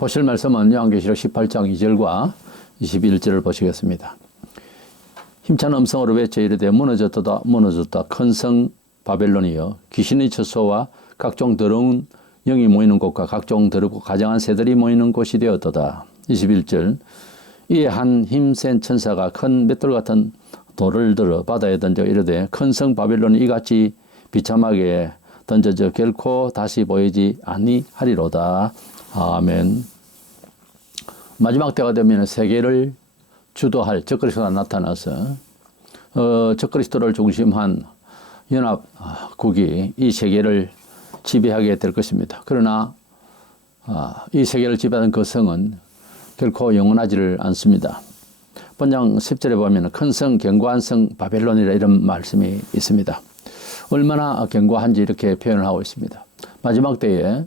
보실 말씀은 요한계시록 18장 2절과 21절을 보시겠습니다. 힘찬 음성으로 외쳐 이르되 무너졌도다 무너졌다 큰 성 바벨론이여 귀신의 처소와 각종 더러운 영이 모이는 곳과 각종 더럽고 가증한 새들이 모이는 곳이 되었도다. 21절 이에 한 힘센 천사가 큰 맷돌 같은 돌을 들어 바다에 던져 이르되 큰 성 바벨론이 이같이 비참하게 던져져 결코 다시 보이지 아니하리로다. 아멘. 마지막 때가 되면 세계를 주도할 적그리스도가 나타나서 적그리스도를 중심한 연합국이 이 세계를 지배하게 될 것입니다. 그러나 이 세계를 지배하는 그 성은 결코 영원하지를 않습니다. 본장 10절에 보면 큰 성 견고한 성 바벨론이라 이런 말씀이 있습니다. 얼마나 견고한지 이렇게 표현을 하고 있습니다. 마지막 때에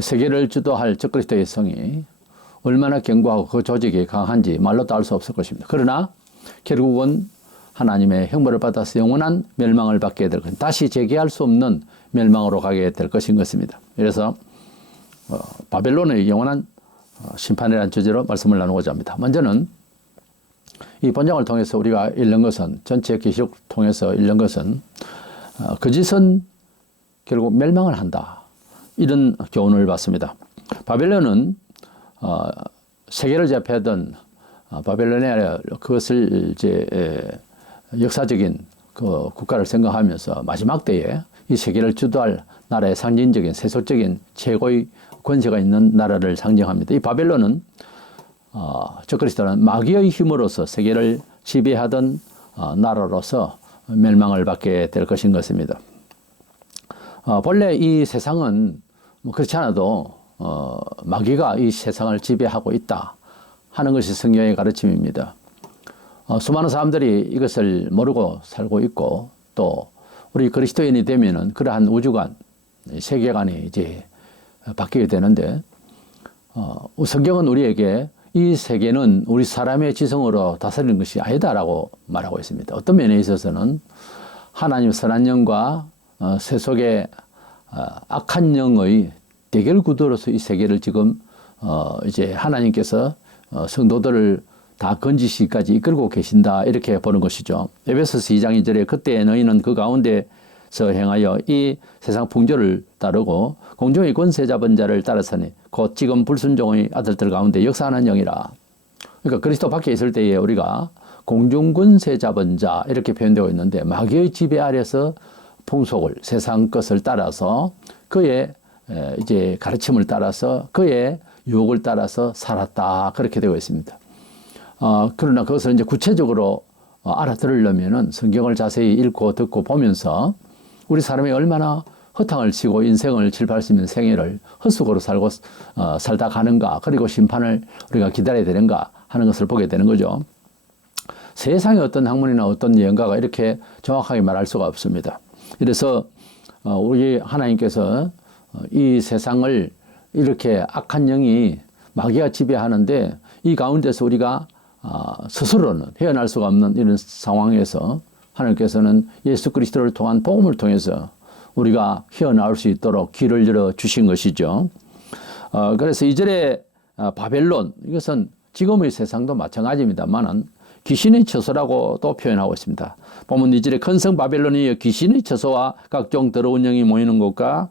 세계를 주도할 적그리스도의 성이 얼마나 견고하고 그 조직이 강한지 말로도 알 수 없을 것입니다. 그러나 결국은 하나님의 형벌을 받아서 영원한 멸망을 받게 될 것, 다시 재개할 수 없는 멸망으로 가게 될 것인 것입니다. 그래서 바벨론의 영원한 심판이라는 주제로 말씀을 나누고자 합니다. 먼저는 이 본장을 통해서 우리가 읽는 것은, 전체 계시록 통해서 읽는 것은 거짓은 결국 멸망을 한다, 이런 교훈을 받습니다. 바벨론은 세계를 제패하던 바벨론이 아니라 그것을 이제 역사적인 그 국가를 생각하면서 마지막 때에 이 세계를 주도할 나라의 상징적인 세속적인 최고의 권세가 있는 나라를 상징합니다. 이 바벨론은 적그리스도는 마귀의 힘으로서 세계를 지배하던 나라로서 멸망을 받게 될 것인 것입니다. 본래 이 세상은 그렇지 않아도 마귀가 이 세상을 지배하고 있다 하는 것이 성경의 가르침입니다. 수많은 사람들이 이것을 모르고 살고 있고, 또 우리 그리스도인이 되면은 그러한 우주관, 세계관이 이제 바뀌게 되는데, 성경은 우리에게 이 세계는 우리 사람의 지성으로 다스리는 것이 아니다라고 말하고 있습니다. 어떤 면에 있어서는 하나님 선한 영과 세속의 악한 영의 대결 구도로서 이 세계를 지금 이제 하나님께서 성도들을 다 건지시기까지 이끌고 계신다, 이렇게 보는 것이죠. 에베소서 2장 2절에 그때 너희는 그 가운데서 행하여 이 세상 풍조를 따르고 공중의 권세 잡은 자를 따라서니 곧 지금 불순종의 아들들 가운데 역사하는 영이라. 그러니까 그리스도 밖에 있을 때에 우리가 공중 권세 잡은 자 이렇게 표현되고 있는데, 마귀의 지배 아래서 풍속을, 세상 것을 따라서 그의 이제 가르침을 따라서 그의 유혹을 따라서 살았다, 그렇게 되어 있습니다. 그러나 그것을 이제 구체적으로 알아들으려면은 성경을 자세히 읽고 듣고 보면서 우리 사람이 얼마나 허탕을 치고 인생을 7, 80년 생애를 헛수고로 살다 가는가, 그리고 심판을 우리가 기다려야 되는가 하는 것을 보게 되는 거죠. 세상에 어떤 학문이나 어떤 예언가가 이렇게 정확하게 말할 수가 없습니다. 그래서 우리 하나님께서 이 세상을 이렇게 악한 영이 마귀가 지배하는데, 이 가운데서 우리가 스스로는 헤어날 수가 없는 이런 상황에서 하나님께서는 예수 그리스도를 통한 복음을 통해서 우리가 헤어나올 수 있도록 길을 열어 주신 것이죠. 그래서 이절에 바벨론, 이것은 지금의 세상도 마찬가지입니다만은 귀신의 처소라고 또 표현하고 있습니다. 보면 이절에 큰 성 바벨론이 귀신의 처소와 각종 더러운 영이 모이는 곳과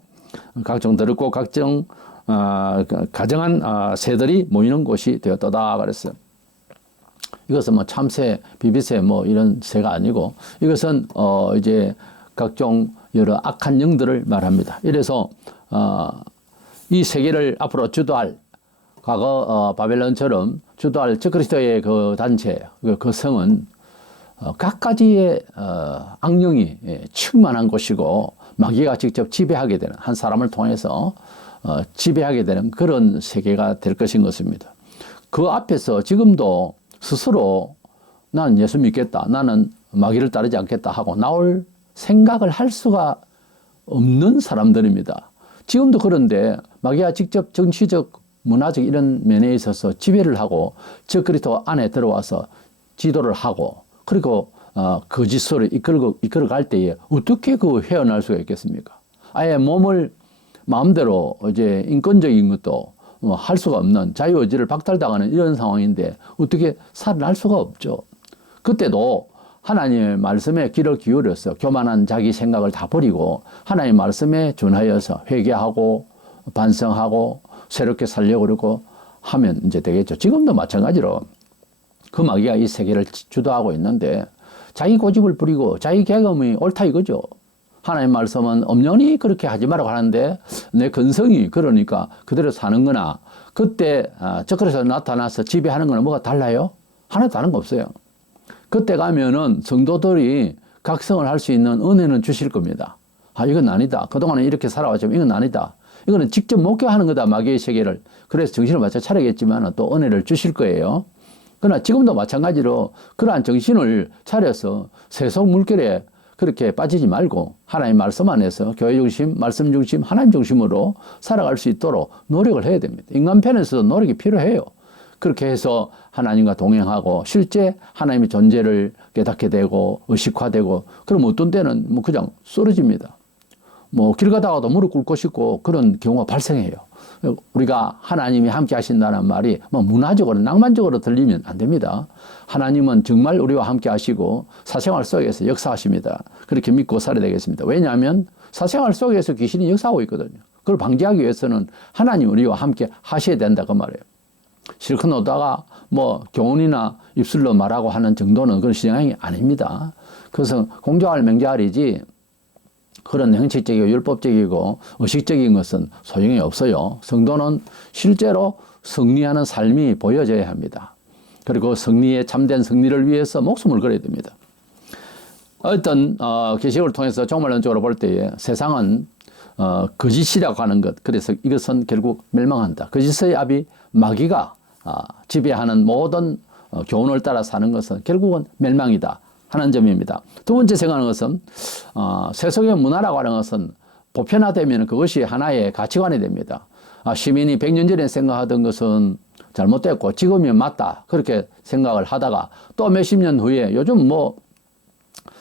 각종 더럽고 각종 가증한 새들이 모이는 곳이 되었다 그랬어요. 이것은 뭐 참새, 비비새 뭐 이런 새가 아니고, 이것은 이제 각종 여러 악한 영들을 말합니다. 이래서 이 세계를 앞으로 주도할, 과거 바벨론처럼 주도할 적그리스도의 그 단체, 그 성은 각가지의 악령이 충만한 곳이고, 마귀가 직접 지배하게 되는, 한 사람을 통해서 지배하게 되는 그런 세계가 될 것인 것입니다. 그 앞에서 지금도 스스로 나는 예수 믿겠다, 나는 마귀를 따르지 않겠다 하고 나올 생각을 할 수가 없는 사람들입니다. 지금도 그런데 마귀가 직접 정치적, 문화적 이런 면에 있어서 지배를 하고 적그리스도 안에 들어와서 지도를 하고, 그리고 거짓으로 이끌어갈 때에 어떻게 헤어날 수가 있겠습니까? 아예 몸을 마음대로 이제 인권적인 것도 할 수가 없는 자유의지를 박탈당하는 이런 상황인데 어떻게 살아날 수가 없죠. 그때도 하나님의 말씀에 귀를 기울여서 교만한 자기 생각을 다 버리고 하나님의 말씀에 준하여서 회개하고 반성하고 새롭게 살려고 그러고 하면 이제 되겠죠. 지금도 마찬가지로 그 마귀가 이 세계를 주도하고 있는데 자기 고집을 부리고 자기 계엄이 옳다 이거죠. 하나님의 말씀은 엄연히 그렇게 하지 말라고 하는데 내 근성이 그러니까 그대로 사는 거나 그때 저그래서 나타나서 지배하는 거는 뭐가 달라요? 하나도 다른 거 없어요. 그때 가면은 성도들이 각성을 할 수 있는 은혜는 주실 겁니다. 이건 아니다. 그동안은 이렇게 살아왔지만 이건 아니다. 이거는 직접 목격하는 거다. 마귀의 세계를. 그래서 정신을 맞춰 차리겠지만 또 은혜를 주실 거예요. 그러나 지금도 마찬가지로 그러한 정신을 차려서 세속 물결에 그렇게 빠지지 말고 하나님 말씀 안에서 교회 중심, 말씀 중심, 하나님 중심으로 살아갈 수 있도록 노력을 해야 됩니다. 인간편에서도 노력이 필요해요. 그렇게 해서 하나님과 동행하고 실제 하나님의 존재를 깨닫게 되고 의식화되고 그럼 어떤 때는 뭐 그냥 쓰러집니다. 뭐 길 가다가도 무릎 꿇고 싶고 그런 경우가 발생해요. 우리가 하나님이 함께 하신다는 말이 뭐 문화적으로 낭만적으로 들리면 안 됩니다. 하나님은 정말 우리와 함께 하시고 사생활 속에서 역사하십니다. 그렇게 믿고 살아야 되겠습니다. 왜냐하면 사생활 속에서 귀신이 역사하고 있거든요. 그걸 방지하기 위해서는 하나님 우리와 함께 하셔야 된다 그 말이에요. 실컷 오다가 뭐 교훈이나 입술로 말하고 하는 정도는 그런 신앙이 아닙니다. 그래서 공자할 맹자할이지 그런 형식적이고 율법적이고 의식적인 것은 소용이 없어요. 성도는 실제로 승리하는 삶이 보여져야 합니다. 그리고 승리의 참된 승리를 위해서 목숨을 걸어야 됩니다. 어떤 계시록을 통해서 종말론적으로 볼 때에 세상은 거짓이라고 하는 것, 그래서 이것은 결국 멸망한다. 거짓의 아비 마귀가 지배하는 모든 교훈을 따라 사는 것은 결국은 멸망이다 하는 점입니다. 두 번째 생각하는 것은 세속의 문화라고 하는 것은 보편화되면 그것이 하나의 가치관이 됩니다. 시민이 100년 전에 생각하던 것은 잘못됐고 지금이 맞다 그렇게 생각을 하다가 또 몇십 년 후에 요즘 뭐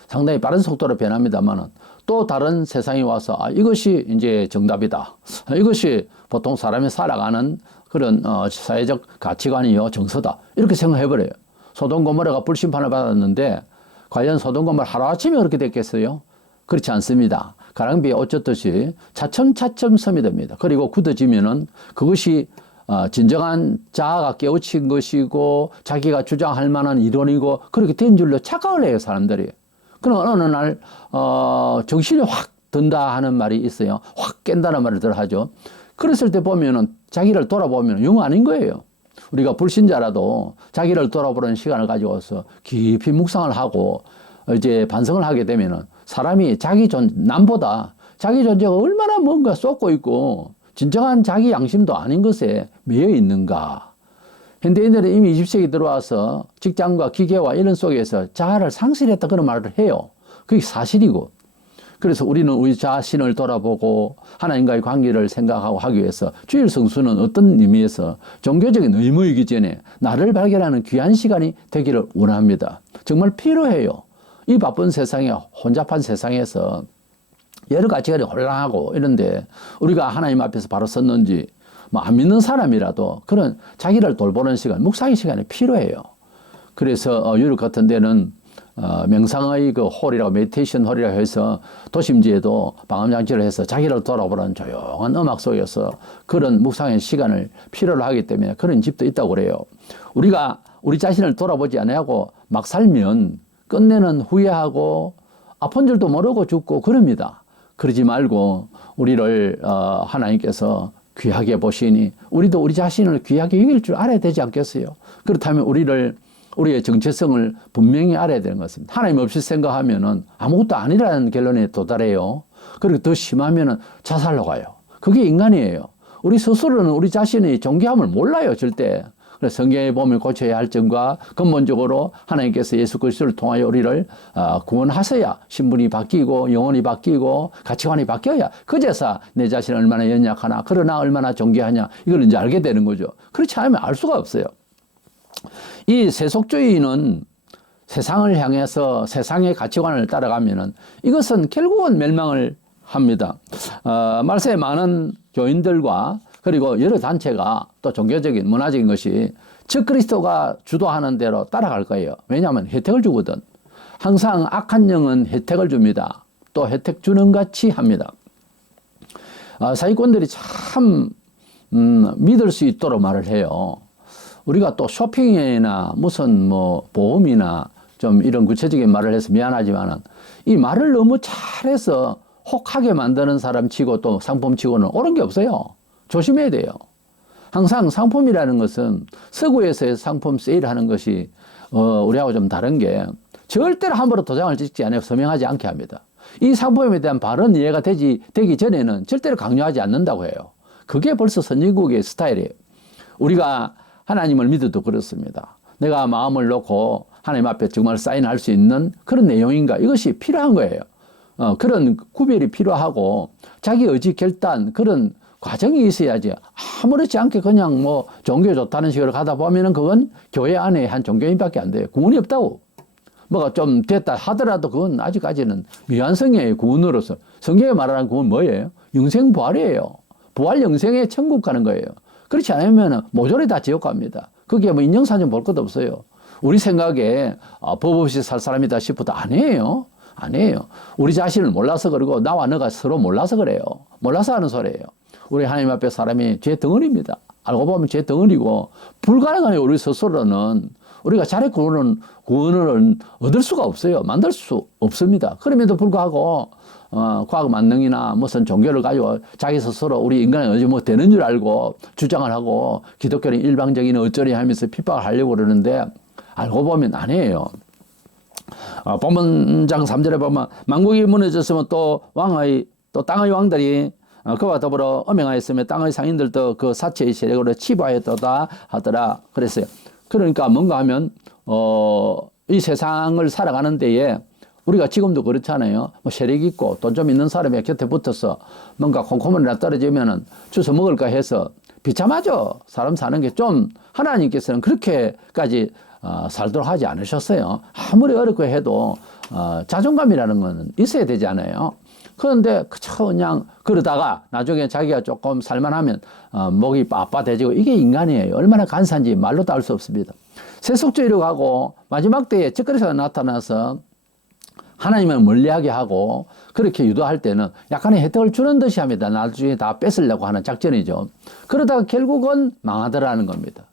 상당히 빠른 속도로 변합니다만은 또 다른 세상이 와서 이것이 이제 정답이다. 이것이 보통 사람이 살아가는 그런 사회적 가치관이요 정서다. 이렇게 생각해버려요. 소돔 고모라가 불심판을 받았는데 과연 소돔 고모라 하루아침에 그렇게 됐겠어요? 그렇지 않습니다. 가랑비에 옷 젖듯이 차츰차츰 섬이 됩니다. 그리고 굳어지면은 그것이 진정한 자아가 깨우친 것이고 자기가 주장할 만한 이론이고 그렇게 된 줄로 착각을 해요 사람들이. 그럼 어느 날 정신이 확 든다 하는 말이 있어요. 확 깬다는 말을 들 하죠. 그랬을 때 보면은 자기를 돌아보면 영 아닌 거예요. 우리가 불신자라도 자기를 돌아보는 시간을 가지고서 깊이 묵상을 하고 이제 반성을 하게 되면은 사람이 남보다 자기 존재가 얼마나 뭔가 쏟고 있고 진정한 자기 양심도 아닌 것에 매여 있는가. 현대인들은 이미 20세기 들어와서 직장과 기계와 이런 속에서 자아를 상실했다 그런 말을 해요. 그게 사실이고. 그래서 우리는 우리 자신을 돌아보고 하나님과의 관계를 생각하고 하기 위해서 주일 성수는 어떤 의미에서 종교적인 의무이기 전에 나를 발견하는 귀한 시간이 되기를 원합니다. 정말 필요해요. 이 바쁜 세상에 혼잡한 세상에서 여러 가지가 혼란하고 이런데 우리가 하나님 앞에서 바로 섰는지 뭐 안 믿는 사람이라도 그런 자기를 돌보는 시간, 묵상의 시간이 필요해요. 그래서 유럽 같은 데는 명상의 그 홀이라고 메디테이션 홀이라고 해서 도심지에도 방음장치를 해서 자기를 돌아보는 조용한 음악 속에서 그런 묵상의 시간을 필요로 하기 때문에 그런 집도 있다고 그래요. 우리가 우리 자신을 돌아보지 않고 막 살면 끝내는 후회하고 아픈 줄도 모르고 죽고 그럽니다. 그러지 말고 우리를 하나님께서 귀하게 보시니 우리도 우리 자신을 귀하게 여길 줄 알아야 되지 않겠어요? 그렇다면 우리의 정체성을 분명히 알아야 되는 것입니다. 하나님 없이 생각하면은 아무것도 아니라는 결론에 도달해요. 그리고 더 심하면은 자살로 가요. 그게 인간이에요. 우리 스스로는 우리 자신의 존귀함을 몰라요, 절대. 그래서 성경에 보면 고쳐야 할 점과 근본적으로 하나님께서 예수 그리스도를 통하여 우리를 구원하셔야 신분이 바뀌고 영혼이 바뀌고 가치관이 바뀌어야 그제서 내 자신을 얼마나 연약하나 그러나 얼마나 존귀하냐 이걸 이제 알게 되는 거죠. 그렇지 않으면 알 수가 없어요. 이 세속주의는 세상을 향해서 세상의 가치관을 따라가면은 이것은 결국은 멸망을 합니다. 말세에 많은 교인들과 그리고 여러 단체가 또 종교적인 문화적인 것이 적그리스도가 주도하는 대로 따라갈 거예요. 왜냐하면 혜택을 주거든. 항상 악한 영은 혜택을 줍니다. 또 혜택 주는 같이 합니다. 사기꾼들이 참 믿을 수 있도록 말을 해요. 우리가 또 쇼핑이나 무슨 뭐 보험이나 좀 이런 구체적인 말을 해서 미안하지만은 이 말을 너무 잘해서 혹하게 만드는 사람 치고 또 상품 치고는 옳은 게 없어요. 조심해야 돼요. 항상 상품이라는 것은 서구에서의 상품 세일하는 것이 우리하고 좀 다른 게 절대로 함부로 도장을 찍지 않고 서명하지 않게 합니다. 이 상품에 대한 바른 이해가 되기 전에는 절대로 강요하지 않는다고 해요. 그게 벌써 선진국의 스타일이에요. 우리가 하나님을 믿어도 그렇습니다. 내가 마음을 놓고 하나님 앞에 정말 사인할 수 있는 그런 내용인가, 이것이 필요한 거예요. 그런 구별이 필요하고 자기 의지 결단 그런 과정이 있어야지 아무렇지 않게 그냥 뭐 종교 좋다는 식으로 가다 보면은 그건 교회 안에 한 종교인밖에 안 돼요. 구원이 없다고. 뭐가 좀 됐다 하더라도 그건 아직까지는 미완성이에요. 구원으로서. 성경에 말하는 구원 뭐예요? 영생 부활이에요. 부활 영생에 천국 가는 거예요. 그렇지 않으면 모조리 다 지옥 갑니다. 그게 뭐 인정사정 볼 것도 없어요. 우리 생각에 법 없이 살 사람이다 싶어도 아니에요. 아니에요. 우리 자신을 몰라서 그러고 나와 너가 서로 몰라서 그래요. 몰라서 하는 소리예요. 우리 하나님 앞에 사람이 죄 덩어리입니다. 알고 보면 죄 덩어리고 불가능하네요. 우리 스스로는 우리가 자력 구원을 얻을 수가 없어요. 만들 수 없습니다. 그럼에도 불구하고 과학 만능이나 무슨 종교를 가지고 자기 스스로 우리 인간은 어찌 뭐 되는 줄 알고 주장을 하고 기독교는 일방적인 어쩌리 하면서 핍박을 하려고 그러는데 알고 보면 아니에요. 본문장 3절에 보면 만국이 무너졌으면 또 땅의 왕들이 그와 더불어 엄행하였으며 땅의 상인들도 그 사체의 세력으로 치부하였도다 하더라 그랬어요. 그러니까 뭔가 하면 이 세상을 살아가는 데에 우리가 지금도 그렇잖아요. 뭐 세력 있고 돈 좀 있는 사람이 곁에 붙어서 뭔가 콩고물이나 떨어지면은 주워 먹을까 해서 비참하죠. 사람 사는 게 좀 하나님께서는 그렇게까지 살도록 하지 않으셨어요. 아무리 어렵고 해도 자존감이라는 건 있어야 되잖아요. 그런데 그저 그냥 그러다가 나중에 자기가 조금 살만하면 목이 빳빳해지고 이게 인간이에요. 얼마나 간사한지 말로도 알 수 없습니다. 세속주의로 가고 마지막 때에 적그리스도가 나타나서 하나님을 멀리하게 하고 그렇게 유도할 때는 약간의 혜택을 주는 듯이 합니다. 나중에 다 뺏으려고 하는 작전이죠. 그러다가 결국은 망하더라는 겁니다.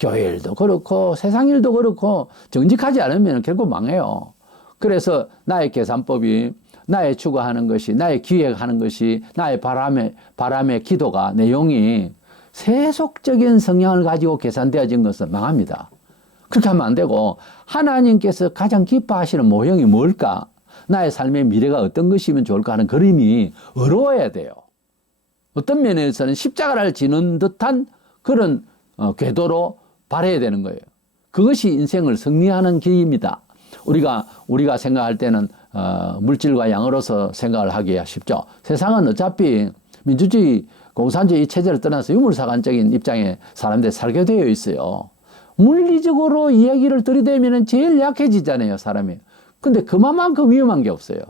교회 일도 그렇고 세상 일도 그렇고 정직하지 않으면 결국 망해요. 그래서 나의 계산법이 나의 추구하는 것이 나의 기획하는 것이 나의 바람의 기도가 내용이 세속적인 성향을 가지고 계산되어진 것은 망합니다. 그렇게 하면 안 되고 하나님께서 가장 기뻐하시는 모형이 뭘까? 나의 삶의 미래가 어떤 것이면 좋을까 하는 그림이 어려워야 돼요. 어떤 면에서는 십자가를 지는 듯한 그런 궤도로 발해야 되는 거예요. 그것이 인생을 승리하는 길입니다. 우리가 생각할 때는 물질과 양으로서 생각을 하기가 쉽죠. 세상은 어차피 민주주의, 공산주의 체제를 떠나서 유물사관적인 입장에 사람들이 살게 되어 있어요. 물리적으로 이야기를 들이대면 제일 약해지잖아요, 사람이. 근데 그만큼 위험한 게 없어요.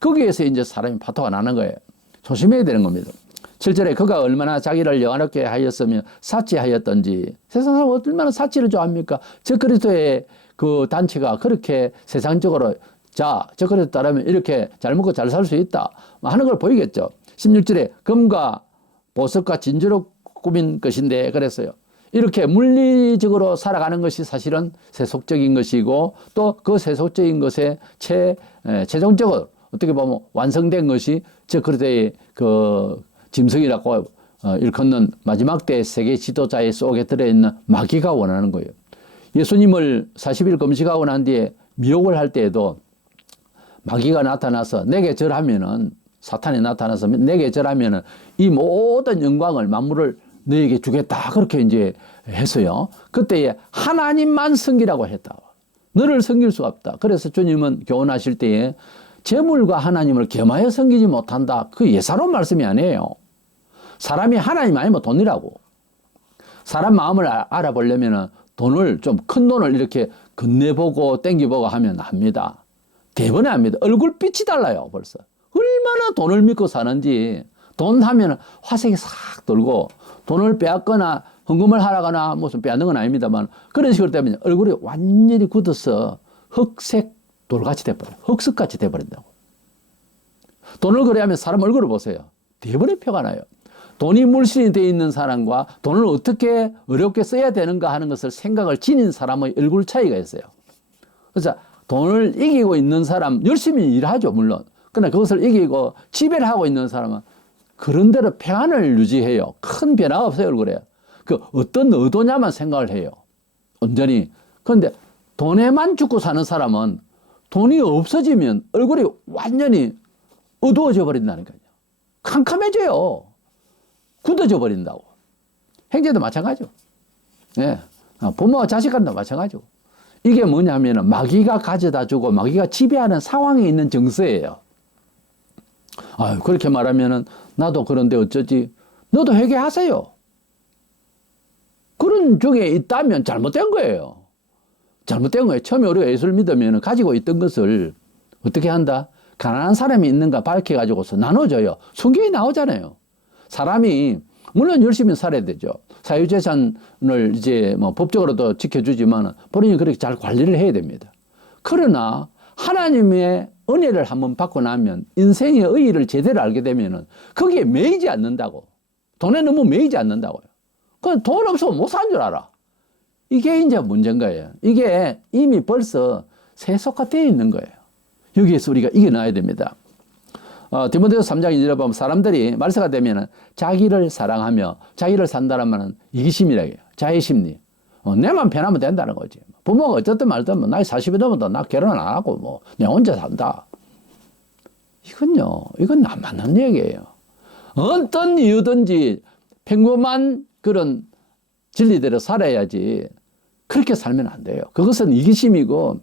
거기에서 이제 사람이 파토가 나는 거예요. 조심해야 되는 겁니다. 7절에 그가 얼마나 자기를 영화롭게 하였으며 사치하였던지. 세상 사람 얼마나 사치를 좋아합니까? 적그리스도의 그 단체가 그렇게 세상적으로 적그리스도 따르면 이렇게 잘 먹고 잘 살 수 있다 하는 걸 보이겠죠. 16절에 금과 보석과 진주로 꾸민 것인데 그랬어요. 이렇게 물리적으로 살아가는 것이 사실은 세속적인 것이고 또 그 세속적인 것에 최종적으로 어떻게 보면 완성된 것이 적그리스도의 그 짐승이라고 일컫는 마지막 때 세계 지도자의 속에 들어있는 마귀가 원하는 거예요. 예수님을 40일 금식하고 난 뒤에 미혹을 할 때에도 마귀가 나타나서 내게 절하면은 사탄이 나타나서 내게 절하면은 이 모든 영광을 만물을 너에게 주겠다 그렇게 이제 했어요. 그때에 하나님만 섬기라고 했다. 너를 섬길 수 없다. 그래서 주님은 교훈하실 때에 재물과 하나님을 겸하여 섬기지 못한다. 그 예사로운 말씀이 아니에요. 사람이 하나님 아니면 돈이라고. 사람 마음을 알아보려면 돈을 좀 큰 돈을 이렇게 건네보고 땡겨보고 하면 합니다. 대번에 합니다. 얼굴빛이 달라요 벌써. 얼마나 돈을 믿고 사는지. 돈 하면 화색이 싹 돌고 돈을 빼앗거나 헌금을 하라거나 무슨 빼앗는 건 아닙니다만 그런 식으로 되면 얼굴이 완전히 굳어서 흑색 돌같이 돼버려요. 흑석같이 돼버린다고. 돈을 거래하면 사람 얼굴을 보세요. 대번에 표가 나요. 돈이 물신이 되어 있는 사람과 돈을 어떻게 어렵게 써야 되는가 하는 것을 생각을 지닌 사람의 얼굴 차이가 있어요. 그래서 돈을 이기고 있는 사람 열심히 일하죠, 물론. 그러나 그것을 이기고 지배를 하고 있는 사람은 그런대로 평안을 유지해요. 큰 변화가 없어요, 얼굴에. 그 어떤 의도냐만 생각을 해요. 온전히. 그런데 돈에만 죽고 사는 사람은 돈이 없어지면 얼굴이 완전히 어두워져 버린다니까요. 캄캄해져요. 굳어져 버린다고. 형제도 마찬가지죠. 예. 부모와 자식 간도 마찬가지고. 이게 뭐냐면은 마귀가 가져다 주고 마귀가 지배하는 상황에 있는 정서예요. 아유, 그렇게 말하면은 나도 그런데 어쩌지? 너도 회개하세요. 그런 중에 있다면 잘못된 거예요. 잘못된 거예요. 처음에 우리가 예수를 믿으면 가지고 있던 것을 어떻게 한다? 가난한 사람이 있는가 밝혀가지고서 나눠줘요. 성경에 나오잖아요. 사람이 물론 열심히 살아야 되죠. 사유재산을 이제 뭐 법적으로도 지켜주지만 본인이 그렇게 잘 관리를 해야 됩니다. 그러나 하나님의 은혜를 한번 받고 나면 인생의 의의를 제대로 알게 되면은 거기에 매이지 않는다고. 돈에 너무 매이지 않는다고요. 그건 돈 없으면 못 사는 줄 알아. 이게 이제 문제인 거예요. 이게 이미 벌써 세속화되어 있는 거예요. 여기에서 우리가 이겨나야 됩니다. 디모데후서 3장 1절에 보면 사람들이 말세가 되면 자기를 사랑하며 자기를 산다라면 이기심이라고 해요. 자의심리. 내만 편하면 된다는 거지. 부모가 어쨌든 말든 뭐 나이 40이 넘어도 나 결혼 안 하고 뭐 내 혼자 산다. 이건 안 맞는 얘기예요. 어떤 이유든지 평범한 그런 진리대로 살아야지 그렇게 살면 안 돼요. 그것은 이기심이고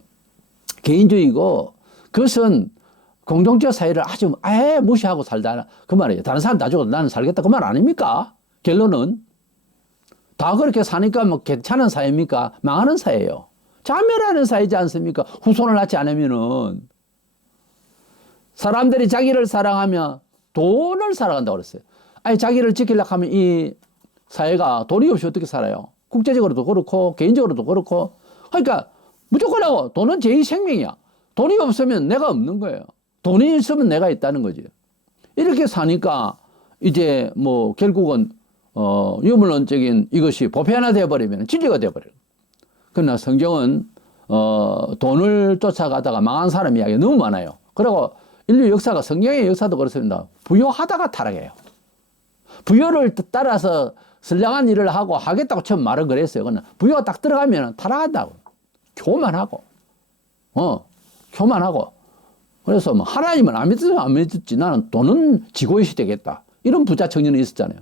개인주의고 그것은 공동체 사회를 아주 아예 무시하고 살다 그 말이에요. 다른 사람 다 죽어도 나는 살겠다 그 말 아닙니까? 결론은 다 그렇게 사니까 뭐 괜찮은 사회입니까? 망하는 사회예요. 자멸하는 사회지 않습니까? 후손을 낳지 않으면은 사람들이 자기를 사랑하며 돈을 사랑한다고 그랬어요. 아니 자기를 지키려고 하면 이 사회가 돈이 없이 어떻게 살아요? 국제적으로도 그렇고 개인적으로도 그렇고 그러니까 무조건 하고 돈은 제2 생명이야. 돈이 없으면 내가 없는 거예요. 돈이 있으면 내가 있다는 거지. 이렇게 사니까 이제 뭐 결국은 유물론적인 이것이 보편화되어 버리면 진리가 되어 버려요. 그러나 성경은 돈을 쫓아가다가 망한 사람 이야기가 너무 많아요. 그리고 인류 역사가 성경의 역사도 그렇습니다. 부유하다가 타락해요. 부유를 따라서 선량한 일을 하고 하겠다고 처음 말은 그랬어요. 그러나 부유가 딱 들어가면 타락한다고. 교만하고. 교만하고. 그래서 뭐 하나님은 안 믿으면 안 믿었지 나는 돈은 지고이시 되겠다. 이런 부자 청년이 있었잖아요.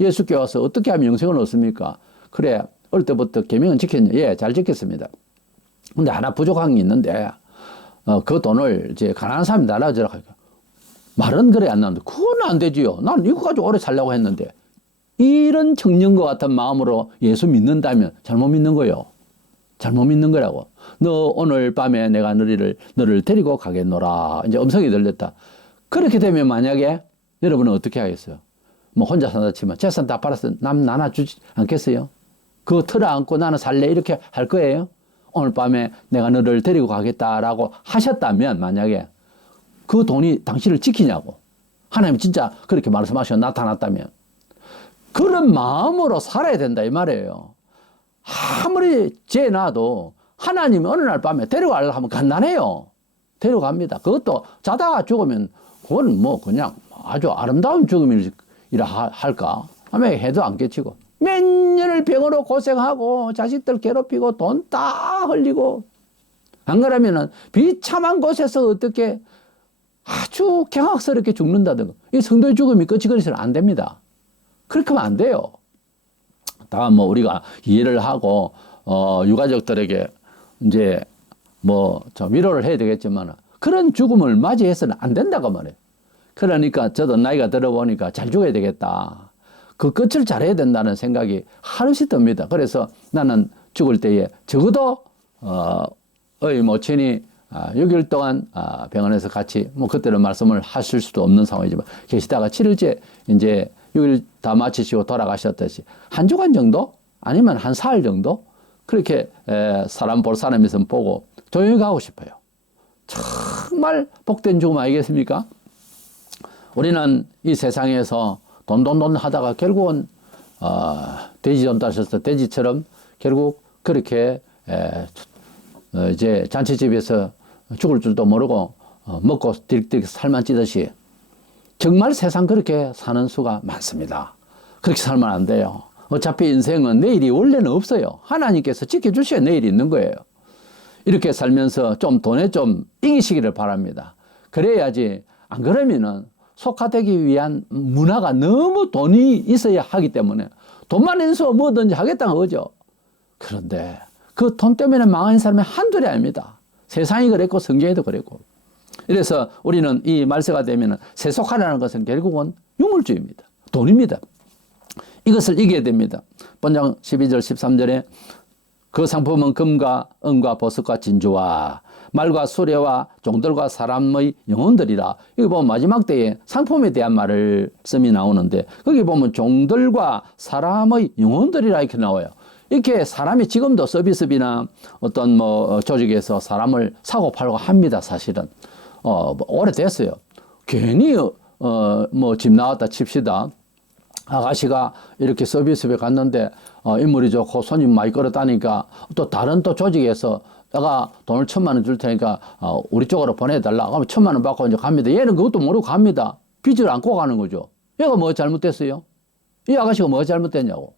예수께 와서 어떻게 하면 영생을 얻습니까? 그래 어릴 때부터 계명은 지켰냐? 예, 잘 지켰습니다. 근데 하나 부족한 게 있는데 그 돈을 이제 가난한 사람이 나눠주라 하니까 말은 그래 안 나오는데 그건 안 되지요. 나는 이거 가지고 오래 살려고 했는데 이런 청년과 같은 마음으로 예수 믿는다면 잘못 믿는 거예요. 잘못 믿는 거라고. 너 오늘 밤에 내가 너를 데리고 가겠노라. 이제 음성이 들렸다. 그렇게 되면 만약에 여러분은 어떻게 하겠어요? 뭐 혼자 산다 치면 재산 다 팔아서 남 나눠주지 않겠어요? 그 틀어 안고 나는 살래 이렇게 할 거예요? 오늘 밤에 내가 너를 데리고 가겠다라고 하셨다면 만약에 그 돈이 당신을 지키냐고. 하나님 진짜 그렇게 말씀하셔 나타났다면 그런 마음으로 살아야 된다 이 말이에요. 아무리 죄 나도 하나님이 어느 날 밤에 데려가려고 하면 간단해요. 데려갑니다. 그것도 자다가 죽으면 그건 뭐 그냥 아주 아름다운 죽음이라 할까? 아마 해도 안 깨치고 몇 년을 병으로 고생하고 자식들 괴롭히고 돈 다 흘리고 안 그러면은 비참한 곳에서 어떻게 아주 경악스럽게 죽는다든가 이 성도의 죽음이 끝이 그래서는 안 됩니다. 그렇게 하면 안 돼요. 다만 뭐 우리가 이해를 하고 유가족들에게 이제 뭐 좀 위로를 해야 되겠지만 그런 죽음을 맞이해서는 안 된다고 말해요. 그러니까 저도 나이가 들어보니까 잘 죽어야 되겠다. 그 끝을 잘해야 된다는 생각이 하루씩 듭니다. 그래서 나는 죽을 때에 적어도 모친이 6일 동안 병원에서 같이 뭐 그때는 말씀을 하실 수도 없는 상황이지만 계시다가 7일째 이제 6일 다 마치시고 돌아가셨듯이 한 주간 정도 아니면 한 사흘 정도 그렇게 사람 볼 사람이 있으면 보고 조용히 가고 싶어요. 정말 복된 죽음 아니겠습니까? 우리는 이 세상에서 돈 하다가 결국은 돼지 돈 따셔서 돼지처럼 결국 그렇게 이제 잔치집에서 죽을 줄도 모르고 먹고 딜릭 살만 찌듯이 정말 세상 그렇게 사는 수가 많습니다. 그렇게 살면 안 돼요. 어차피 인생은 내일이 원래는 없어요. 하나님께서 지켜주셔야 내일이 있는 거예요. 이렇게 살면서 좀 돈에 좀 이기시기를 바랍니다. 그래야지 안 그러면은 속화되기 위한 문화가 너무 돈이 있어야 하기 때문에 돈만 있어 뭐든지 하겠다는 거죠. 그런데 그 돈 때문에 망한 사람이 한둘이 아닙니다. 세상이 그랬고 성경에도 그랬고. 이래서 우리는 이 말세가 되면 세속화라는 것은 결국은 유물주의입니다. 돈입니다. 이것을 이겨야 됩니다. 본장 12절 13절에 그 상품은 금과 은과 보석과 진주와 말과 수레와 종들과 사람의 영혼들이라. 여기 보면 마지막 때에 상품에 대한 말씀이 나오는데 거기 보면 종들과 사람의 영혼들이라 이렇게 나와요. 이렇게 사람이 지금도 서비스비나 어떤 뭐 조직에서 사람을 사고 팔고 합니다. 사실은 오래됐어요. 괜히 뭐 집 나왔다 칩시다. 아가씨가 이렇게 서비스에 갔는데 인물이 좋고 손님 많이 끌어다니까 또 다른 또 조직에서 내가 돈을 1,000만 원 줄 테니까 우리 쪽으로 보내달라. 그러면 1,000만 원 받고 이제 갑니다. 얘는 그것도 모르고 갑니다. 빚을 안고 가는 거죠. 얘가 뭐 잘못됐어요? 이 아가씨가 뭐 잘못됐냐고.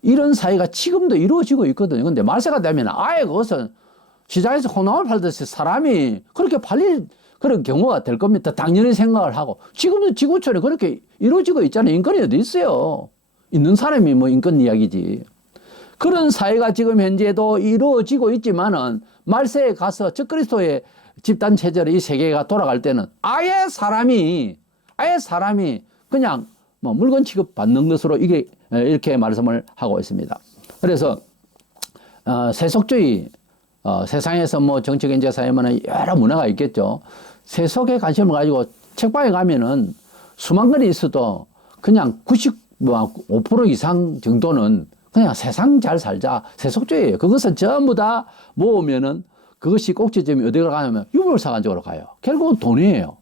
이런 사회가 지금도 이루어지고 있거든요. 근데 말세가 되면 아예 그것은 시장에서 콩나물 팔듯이 사람이 그렇게 팔릴 그런 경우가 될 겁니다. 당연히 생각을 하고. 지금도 지구촌에 그렇게 이루어지고 있잖아요. 인권이 어디 있어요? 있는 사람이 뭐 인권 이야기지. 그런 사회가 지금 현재도 이루어지고 있지만은 말세에 가서 적그리스도의 집단 체제로 이 세계가 돌아갈 때는 아예 사람이 그냥 뭐 물건 취급 받는 것으로 이게 이렇게 말씀을 하고 있습니다. 그래서 세속주의 세상에서 뭐 정치, 경제, 사회만 여러 문화가 있겠죠. 세속에 관심을 가지고 책방에 가면은 수만 권이 있어도 그냥 95% 이상 정도는 그냥 세상 잘 살자. 세속주의예요. 그것은 전부 다 모으면은 그것이 꼭지점이 어디로 가냐면 유물사관 쪽으로 가요. 결국은 돈이에요.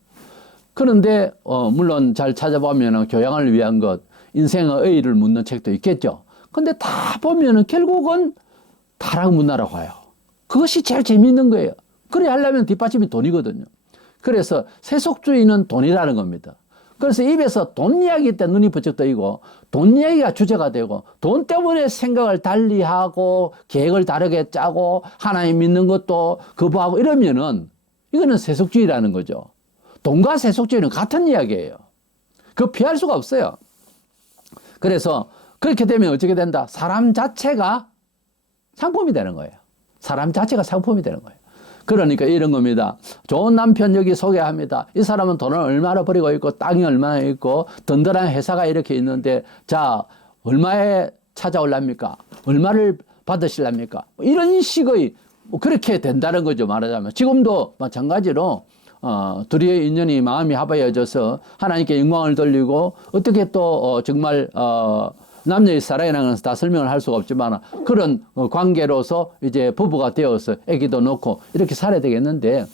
그런데 물론 잘 찾아보면은 교양을 위한 것, 인생의 의의를 묻는 책도 있겠죠. 근데 다 보면은 결국은 타락 문화로 가요. 그것이 제일 재미있는 거예요. 그래 하려면 뒷받침이 돈이거든요. 그래서 세속주의는 돈이라는 겁니다. 그래서 입에서 돈 이야기 때 눈이 번쩍 뜨이고 돈 이야기가 주제가 되고 돈 때문에 생각을 달리하고 계획을 다르게 짜고 하나님 믿는 것도 거부하고 이러면은 이거는 세속주의라는 거죠. 돈과 세속주의는 같은 이야기예요. 그거 피할 수가 없어요. 그래서 그렇게 되면 어떻게 된다? 사람 자체가 상품이 되는 거예요. 사람 자체가 상품이 되는 거예요. 그러니까 이런 겁니다. 좋은 남편 여기 소개합니다. 이 사람은 돈을 얼마나 버리고 있고 땅이 얼마나 있고 든든한 회사가 이렇게 있는데 자 얼마에 찾아올랍니까? 얼마를 받으실랍니까? 이런 식의 그렇게 된다는 거죠. 말하자면 지금도 마찬가지로 둘이의 인연이 마음이 합해져서 하나님께 영광을 돌리고 어떻게 또 정말 남녀의 사랑이라는 것은 다 설명을 할 수가 없지만 그런 관계로서 이제 부부가 되어서 아기도 놓고 이렇게 살아야 되겠는데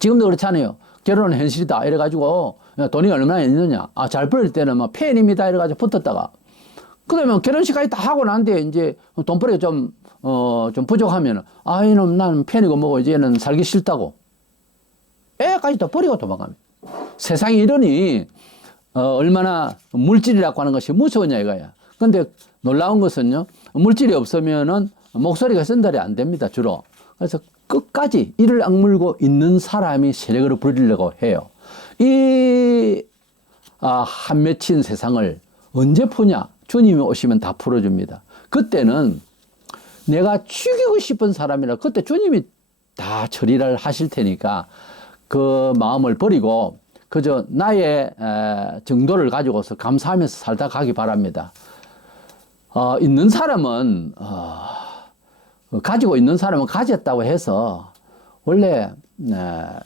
지금도 그렇잖아요. 결혼은 현실이다 이래가지고 돈이 얼마나 있느냐. 잘 벌릴 때는 막 팬입니다 이래가지고 붙었다가 그러면 결혼식까지 다 하고 난 뒤에 이제 돈벌이가 좀 부족하면 이놈 나는 팬이고 뭐고 이제는 살기 싫다고 애까지 다 버리고 도망갑니다. 세상에 이러니 얼마나 물질이라고 하는 것이 무서우냐 이거야. 근데 놀라운 것은요. 물질이 없으면은 목소리가 전달이 안 됩니다. 주로. 그래서 끝까지 이를 악물고 있는 사람이 세력으로 부리려고 해요. 이 한 맺힌 세상을 언제 푸냐? 주님이 오시면 다 풀어줍니다. 그때는 내가 죽이고 싶은 사람이라 그때 주님이 다 처리를 하실 테니까 그 마음을 버리고 그저 나의 정도를 가지고서 감사하면서 살다 가기 바랍니다. 있는 사람은 가지고 있는 사람은 가졌다고 해서 원래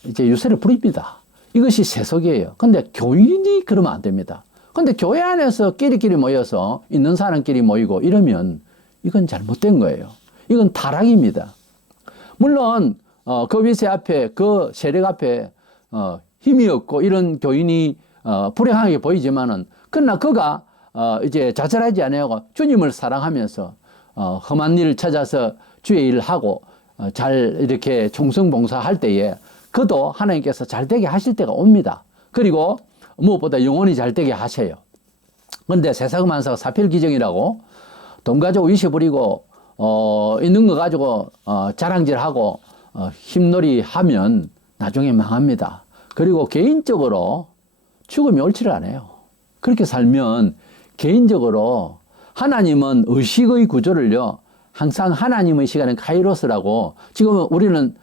이제 유세를 부립니다. 이것이 세속이에요. 근데 교인이 그러면 안 됩니다. 근데 교회 안에서 끼리끼리 모여서 있는 사람끼리 모이고 이러면 이건 잘못된 거예요. 이건 타락입니다. 물론 그 위세 앞에, 그 세력 앞에 힘이 없고 이런 교인이 불행하게 보이지만은, 그러나 그가 이제 좌절하지 아니하고 주님을 사랑하면서 험한 일을 찾아서 주의 일을 하고 잘 이렇게 충성봉사할 때에 그도 하나님께서 잘 되게 하실 때가 옵니다. 그리고 무엇보다 영혼이 잘 되게 하셔요. 그런데 세상 만사가 사필기정이라고 돈 가지고 위세 부리고 있는 거 가지고 자랑질하고 힘놀이 하면 나중에 망합니다. 그리고 개인적으로 죽음이 옳지를 않아요. 그렇게 살면 개인적으로 하나님은 의식의 구조를요, 항상 하나님의 시간은 카이로스라고, 지금 우리는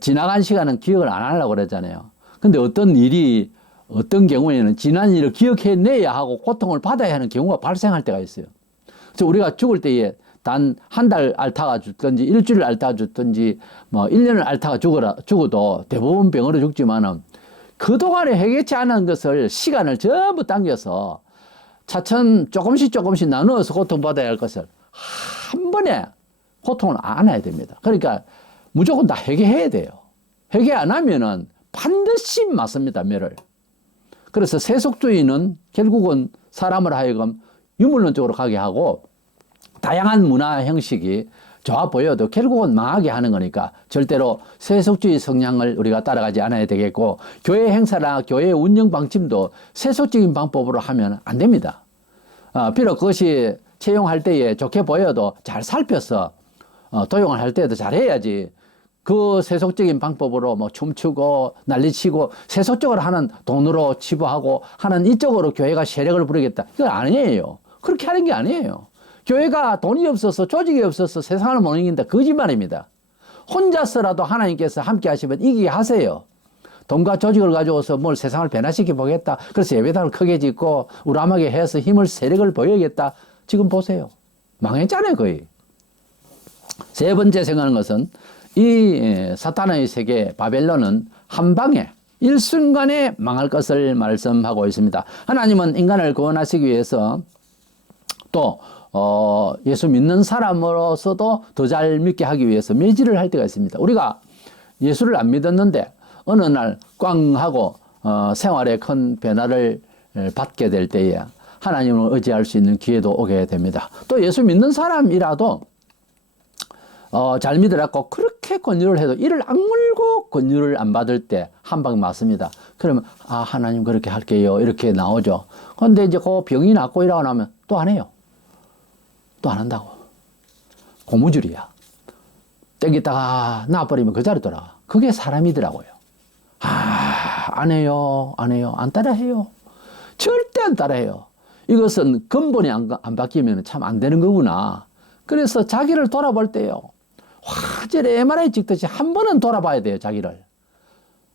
지나간 시간은 기억을 안 하려고 그러잖아요. 근데 어떤 일이 어떤 경우에는 지난 일을 기억해내야 하고 고통을 받아야 하는 경우가 발생할 때가 있어요. 그래서 우리가 죽을 때에 단 한 달 앓다가 죽든지 일주일 앓다가 죽든지 뭐 1년을 앓다가 죽어도 대부분 병으로 죽지만은 그동안에 해결치 않은 것을 시간을 전부 당겨서 차츰 조금씩 나누어서 고통받아야 할 것을 한 번에 고통을 안아야 됩니다. 그러니까 무조건 다 회개해야 돼요. 회개 안 하면은 반드시 맞습니다, 매를. 그래서 세속주의는 결국은 사람을 하여금 유물론적으로 가게 하고, 다양한 문화 형식이 좋아 보여도 결국은 망하게 하는 거니까 절대로 세속주의 성향을 우리가 따라가지 않아야 되겠고, 교회 행사나 교회 운영 방침도 세속적인 방법으로 하면 안 됩니다. 비록 그것이 채용할 때에 좋게 보여도 잘 살펴서 도용을 할 때도 잘 해야지, 그 세속적인 방법으로 뭐 춤추고 난리치고 세속적으로 하는, 돈으로 치부하고 하는 이쪽으로 교회가 세력을 부리겠다, 이건 아니에요. 그렇게 하는 게 아니에요. 교회가 돈이 없어서, 조직이 없어서 세상을 못 이긴다, 거짓말입니다. 혼자서라도 하나님께서 함께 하시면 이기게 하세요. 돈과 조직을 가지고서 뭘 세상을 변화시켜 보겠다, 그래서 예배당을 크게 짓고 우람하게 해서 힘을, 세력을 보여야겠다, 지금 보세요. 망했잖아요, 거의. 세 번째 생각하는 것은, 이 사탄의 세계 바벨론은 한 방에 일순간에 망할 것을 말씀하고 있습니다. 하나님은 인간을 구원하시기 위해서 또 예수 믿는 사람으로서도 더 잘 믿게 하기 위해서 매질을 할 때가 있습니다. 우리가 예수를 안 믿었는데 어느 날 꽝 하고 생활에 큰 변화를 받게 될 때에 하나님을 의지할 수 있는 기회도 오게 됩니다. 또 예수 믿는 사람이라도 잘 믿으라고 그렇게 권유를 해도 이를 악물고 권유를 안 받을 때 한 방 맞습니다. 그러면 하나님 그렇게 할게요, 이렇게 나오죠. 그런데 이제 그 병이 낫고 이러고 나면 또 안 해요. 또 안 한다고. 고무줄이야. 땡기다가 나버리면 그 자리 돌아가. 그게 사람이더라고요. 안 해요, 안 따라해요. 절대 안 따라해요. 이것은 근본이 안 바뀌면 참 안 되는 거구나. 그래서 자기를 돌아볼 때요, 화질에 MRI 찍듯이 한 번은 돌아봐야 돼요, 자기를.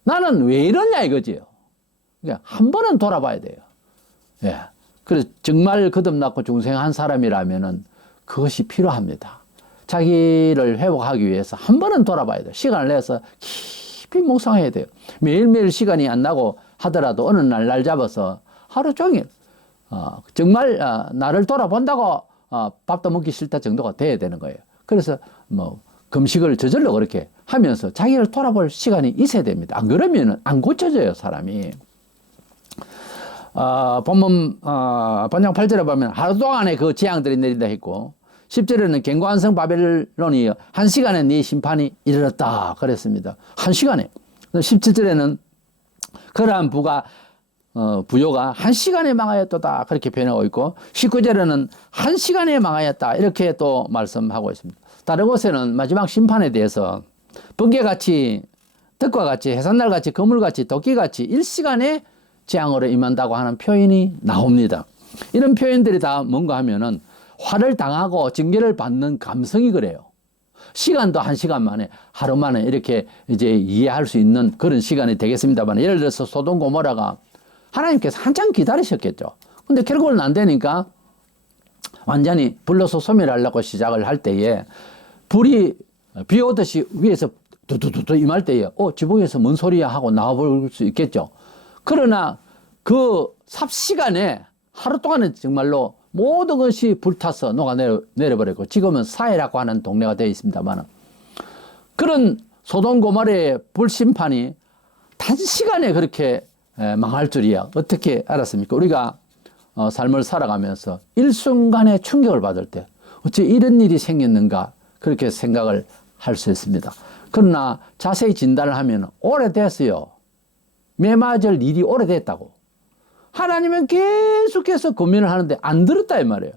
나는 왜 이러냐 이거지요. 그러니까 한 번은 돌아봐야 돼요. 예. 그래서 정말 거듭났고 중생한 사람이라면은 그것이 필요합니다. 자기를 회복하기 위해서 한 번은 돌아봐야 돼요. 시간을 내서 깊이 묵상해야 돼요. 매일매일 시간이 안 나고 하더라도 어느 날 잡아서 하루 종일 정말 나를 돌아본다고 밥도 먹기 싫다 정도가 돼야 되는 거예요. 그래서 뭐 금식을 저절로 그렇게 하면서 자기를 돌아볼 시간이 있어야 됩니다. 안 그러면 안 고쳐져요, 사람이. 본문 본장 8절에 보면 하루 동안에 그 재앙들이 내린다 했고, 10절에는 견고한성 바벨론이 한 시간에 네 심판이 이르렀다 그랬습니다. 한 시간에. 17절에는 그러한 부요가 한 시간에 망하였도다 그렇게 표현하고 있고, 19절에는 한 시간에 망하였다 이렇게 또 말씀하고 있습니다. 다른 곳에는 마지막 심판에 대해서 번개같이, 덕과 같이, 해산날같이, 거물같이, 도끼같이 일시간에 재앙으로 임한다고 하는 표현이 나옵니다. 이런 표현들이 다 뭔가 하면은 화를 당하고 징계를 받는 감성이 그래요. 시간도 한 시간 만에, 하루 만에 이렇게 이제 이해할 수 있는 그런 시간이 되겠습니다만, 예를 들어서 소돔 고모라가 하나님께서 한참 기다리셨겠죠. 근데 결국은 안 되니까 완전히 불로서 소멸하려고 시작을 할 때에 불이 비 오듯이 위에서 두두두두 임할 때에 지붕에서 뭔 소리야 하고 나와볼 수 있겠죠. 그러나 그 삽시간에 하루 동안은 정말로 모든 것이 불타서 녹아내려버렸고 지금은 사해라고 하는 동네가 되어 있습니다만 그런 소돔 고모라의 불심판이 단시간에 그렇게 망할 줄이야 어떻게 알았습니까? 우리가 삶을 살아가면서 일순간에 충격을 받을 때 어째 이런 일이 생겼는가 그렇게 생각을 할 수 있습니다. 그러나 자세히 진단을 하면 오래됐어요. 매맞을 일이 오래됐다고. 하나님은 계속해서 고민을 하는데 안 들었다 이 말이에요.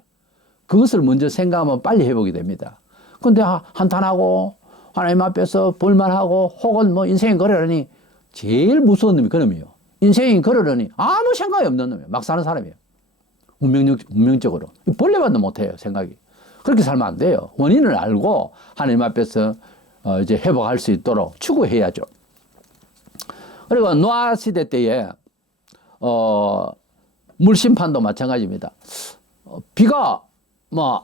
그것을 먼저 생각하면 빨리 회복이 됩니다. 근데 한탄하고 하나님 앞에서 불만하고 혹은 뭐 인생이 그러려니 제일 무서운 놈이 그놈이에요. 인생이 그러려니 아무 생각이 없는 놈이에요. 막 사는 사람이에요. 운명적으로. 벌레만도 못해요, 생각이. 그렇게 살면 안 돼요. 원인을 알고 하나님 앞에서 이제 회복할 수 있도록 추구해야죠. 그리고 노아 시대 때에 물심판도 마찬가지입니다. 비가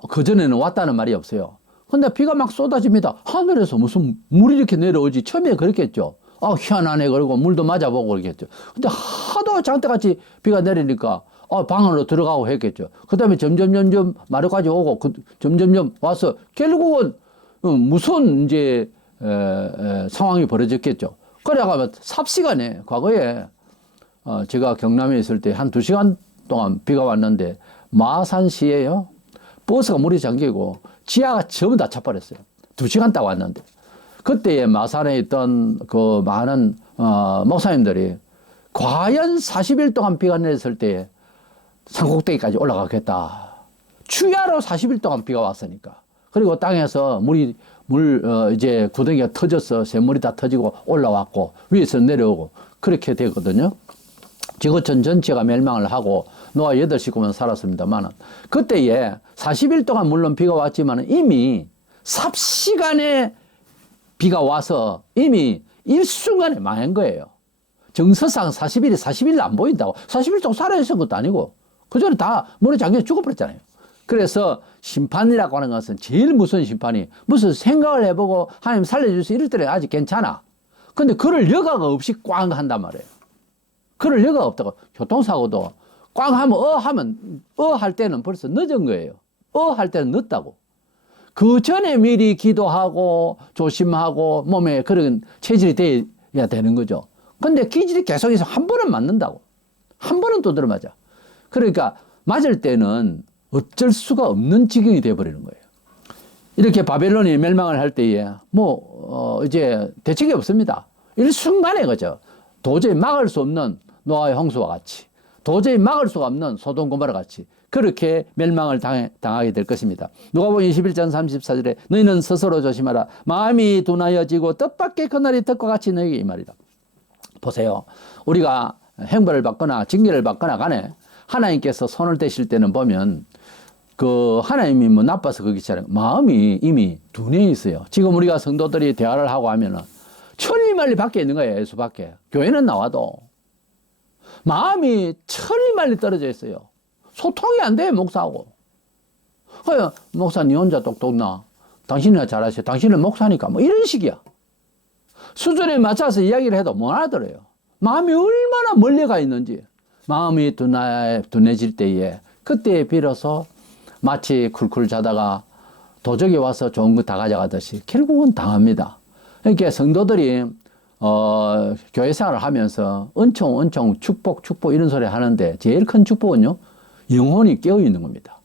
그전에는 왔다는 말이 없어요. 근데 비가 막 쏟아집니다. 하늘에서 무슨 물이 이렇게 내려오지. 처음에 그랬겠죠. 희한하네. 그러고 물도 맞아보고 그러겠죠. 근데 하도 장대같이 비가 내리니까 방 안으로 들어가고 했겠죠. 그 다음에 점점 마루까지 오고 점점 와서 결국은 무서운 이제 상황이 벌어졌겠죠. 그래가 삽시간에 과거에 제가 경남에 있을 때 한 2시간 동안 비가 왔는데 마산시에요. 버스가 물이 잠기고 지하가 전부 다 차버렸어요. 2시간 딱 왔는데 그때에 마산에 있던 그 많은 목사님들이 과연 40일 동안 비가 내렸을 때 산꼭대기까지 올라가겠다. 추야로 40일 동안 비가 왔으니까. 그리고 땅에서 이제 구덩이가 터져서 샘물이 다 터지고 올라왔고 위에서 내려오고 그렇게 되거든요. 지구촌 전체가 멸망을 하고 노아 8식구만 살았습니다만 그때에 40일 동안 물론 비가 왔지만 이미 삽시간에 비가 와서 이미 일순간에 망한 거예요. 정서상 40일이 안 보인다고. 40일 동안 살아있었던 것도 아니고 그 전에 다 물에 잠겨 죽어버렸잖아요. 그래서 심판이라고 하는 것은 제일 무서운 심판이 무슨 생각을 해보고 하나님 살려주세요 이럴 때는 아직 괜찮아. 근데 그럴 여가가 없이 꽝 한단 말이에요. 그럴 여가가 없다고. 교통사고도 꽝 하면 할 때는 벌써 늦은 거예요. 할 때는 늦다고. 그 전에 미리 기도하고 조심하고 몸에 그런 체질이 돼야 되는 거죠. 근데 기질이 계속해서 한 번은 맞는다고. 한 번은 또 들어맞아. 그러니까 맞을 때는 어쩔 수가 없는 지경이 되어버리는 거예요. 이렇게 바벨론이 멸망을 할 때에 이제 대책이 없습니다. 일순간에 그죠. 도저히 막을 수 없는 노아의 홍수와 같이 도저히 막을 수가 없는 소돔 고모라 같이 그렇게 멸망을 당하게 될 것입니다. 누가복음 21장 34절에 너희는 스스로 조심하라. 마음이 둔하여지고 뜻밖의 그날이 덕과 같이 너희에게 이 말이다. 보세요. 우리가 행벌을 받거나 징계를 받거나 간에 하나님께서 손을 대실 때는 보면 그 하나님이 나빠서 그렇게 하는 마음이 이미 둔해 있어요. 지금 우리가 성도들이 대화를 하고 하면은 천리만리 밖에 있는 거예요. 예수 밖에. 교회는 나와도 마음이 천리만리 떨어져 있어요. 소통이 안 돼요. 목사하고. 목사 니 혼자 똑똑나. 당신이나 잘하세요. 당신은 목사니까 이런 식이야. 수준에 맞춰서 이야기를 해도 못 알아들어요. 마음이 얼마나 멀리 가 있는지. 마음이 둔해질 때에 그때에 비로소 마치 쿨쿨 자다가 도적이 와서 좋은 거 다 가져가듯이 결국은 당합니다. 그러니까 성도들이 교회 생활을 하면서 은총 축복 이런 소리 하는데 제일 큰 축복은요 영혼이 깨어있는 겁니다.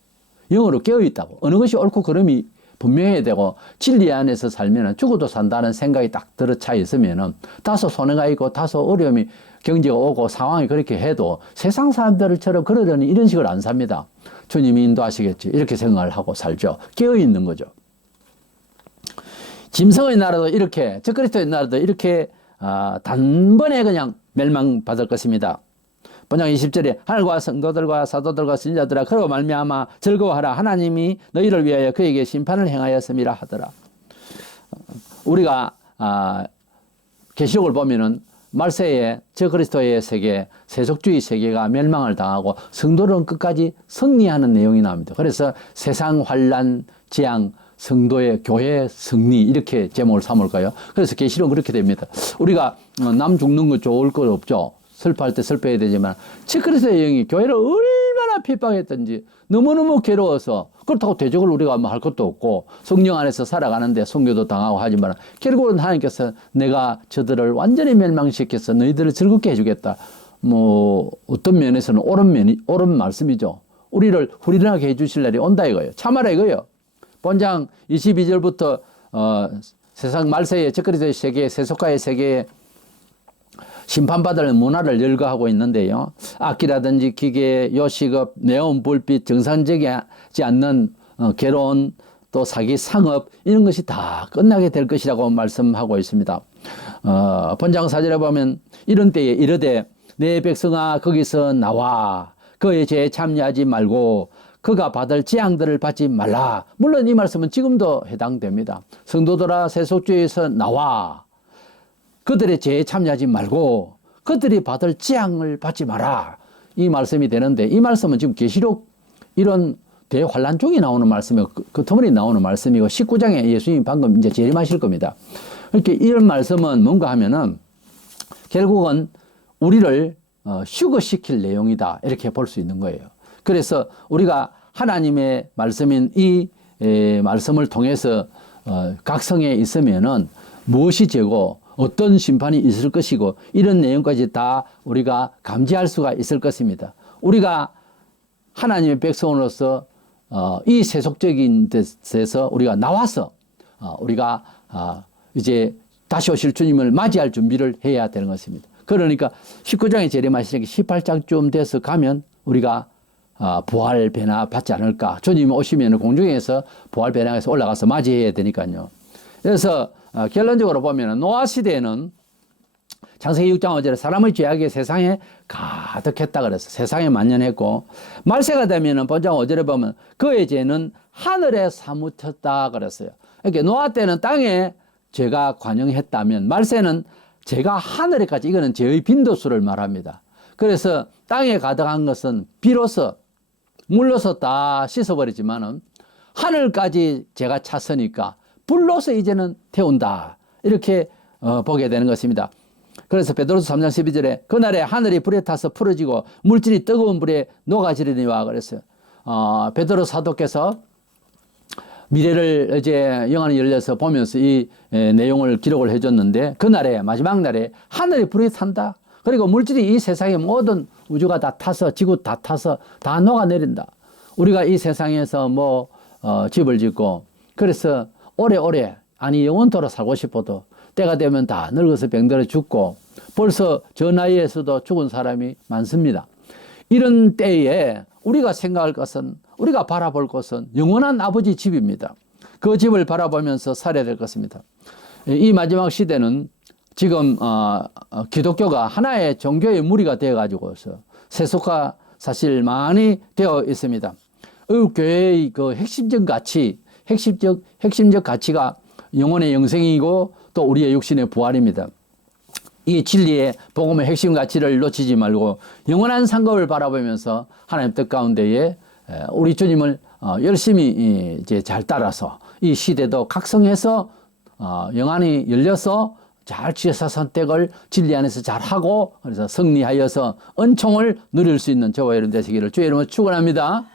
영으로 깨어있다고. 어느 것이 옳고 그름이 분명해야 되고 진리 안에서 살면 죽어도 산다는 생각이 딱 들어차 있으면 다소 손해가 있고 다소 어려움이 경제가 오고 상황이 그렇게 해도 세상 사람들처럼 그러려니 이런 식으로 안 삽니다. 주님이 인도하시겠지 이렇게 생각을 하고 살죠. 깨어있는 거죠. 짐승의 나라도 이렇게 적그리스도의 나라도 이렇게 단번에 그냥 멸망받을 것입니다. 본장 20절에 하늘과 성도들과 사도들과 선지자들아 그러고 말미암아 즐거워하라. 하나님이 너희를 위하여 그에게 심판을 행하였음이라 하더라. 우리가 계시록을 보면은 말세에 저그리스도의 세계, 세속주의 세계가 멸망을 당하고 성도는 끝까지 승리하는 내용이 나옵니다. 그래서 세상 환란, 재앙, 성도의 교회 승리 이렇게 제목을 삼을까요? 그래서 계시록은 그렇게 됩니다. 우리가 남 죽는 거 좋을 것 없죠. 슬퍼할 때 슬퍼해야 되지만 치크리스의 영이 교회를 얼마나 핍박했던지 너무너무 괴로워서 그렇다고 대적을 우리가 뭐 할 것도 없고 성령 안에서 살아가는데 성교도 당하고 하지만 결국은 하나님께서 내가 저들을 완전히 멸망시켜서 너희들을 즐겁게 해주겠다. 뭐 어떤 면에서는 옳은 말씀이죠. 우리를 후련하게 해주실 날이 온다 이거예요. 참아라 이거예요. 본장 22절부터 세상 말세의 적그리스도의 세계, 세속화의 세계에 심판받을 문화를 열거하고 있는데요. 악기라든지 기계, 요식업, 네온 불빛, 정상적이지 않는 괴로운 또 사기 상업 이런 것이 다 끝나게 될 것이라고 말씀하고 있습니다. 본장 4절에 보면 이런 때에 이르되 내 백성아 거기서 나와 그의 죄에 참여하지 말고 그가 받을 재앙들을 받지 말라. 물론 이 말씀은 지금도 해당됩니다. 성도들아 세속주의에서 나와 그들의 죄에 참여하지 말고 그들이 받을 재앙을 받지 마라. 이 말씀이 되는데 이 말씀은 지금 계시록 이런 대환란 중에 나오는 말씀이고 그 터무니 나오는 말씀이고 19장에 예수님이 방금 이제 재림하실 겁니다. 이렇게 이런 말씀은 뭔가 하면은 결국은 우리를 휴거시킬 내용이다. 이렇게 볼 수 있는 거예요. 그래서 우리가 하나님의 말씀인 이 말씀을 통해서 각성에 있으면은 무엇이 죄고 어떤 심판이 있을 것이고 이런 내용까지 다 우리가 감지할 수가 있을 것입니다. 우리가 하나님의 백성으로서 이 세속적인 데서 우리가 나와서 우리가 이제 다시 오실 주님을 맞이할 준비를 해야 되는 것입니다. 그러니까 19장에 재림하시니까 18장쯤 돼서 가면 우리가 부활 변화 받지 않을까. 주님 오시면 공중에서 부활 변화해서 올라가서 맞이해야 되니까요. 그래서 결론적으로 보면 노아 시대에는 창세기 6장 5절에 사람의 죄악이 세상에 가득했다 그래서 세상에 만연했고 말세가 되면은 본장 5절에 보면 그의 죄는 하늘에 사무쳤다 그랬어요. 그러니까 노아 때는 땅에 죄가 관영했다면 말세는 죄가 하늘에까지 이거는 죄의 빈도수를 말합니다. 그래서 땅에 가득한 것은 비로소 물로서 다 씻어버리지만은 하늘까지 죄가 찼으니까 불로서 이제는 태운다. 이렇게 보게 되는 것입니다. 그래서 베드로서 3장 12절에 그날에 하늘이 불에 타서 풀어지고 물질이 뜨거운 불에 녹아지리니와 그랬어요. 베드로 사도께서 미래를 이제 영안이 열려서 보면서 이 내용을 기록을 해줬는데 그날에 마지막 날에 하늘이 불이 탄다. 그리고 물질이 이 세상의 모든 우주가 다 타서 지구 다 타서 다 녹아내린다. 우리가 이 세상에서 집을 짓고 그래서 오래오래 아니 영원토록 살고 싶어도 때가 되면 다 늙어서 병들어 죽고 벌써 저 나이에서도 죽은 사람이 많습니다. 이런 때에 우리가 생각할 것은 우리가 바라볼 것은 영원한 아버지 집입니다. 그 집을 바라보면서 살아야 될 것입니다. 이 마지막 시대는 지금 기독교가 하나의 종교의 무리가 되어가지고서 세속화 사실 많이 되어 있습니다. 교회의 그 핵심적 가치, 핵심적 가치가 영혼의 영생이고 또 우리의 육신의 부활입니다. 이 진리의 복음의 핵심 가치를 놓치지 말고 영원한 상급을 바라보면서 하나님 뜻 가운데에 우리 주님을 열심히 이제 잘 따라서 이 시대도 각성해서 영안이 열려서 잘 지혜사 선택을 진리 안에서 잘 하고 그래서 승리하여서 은총을 누릴 수 있는 저와 여러분 되시기를 주의 이름으로 축원합니다.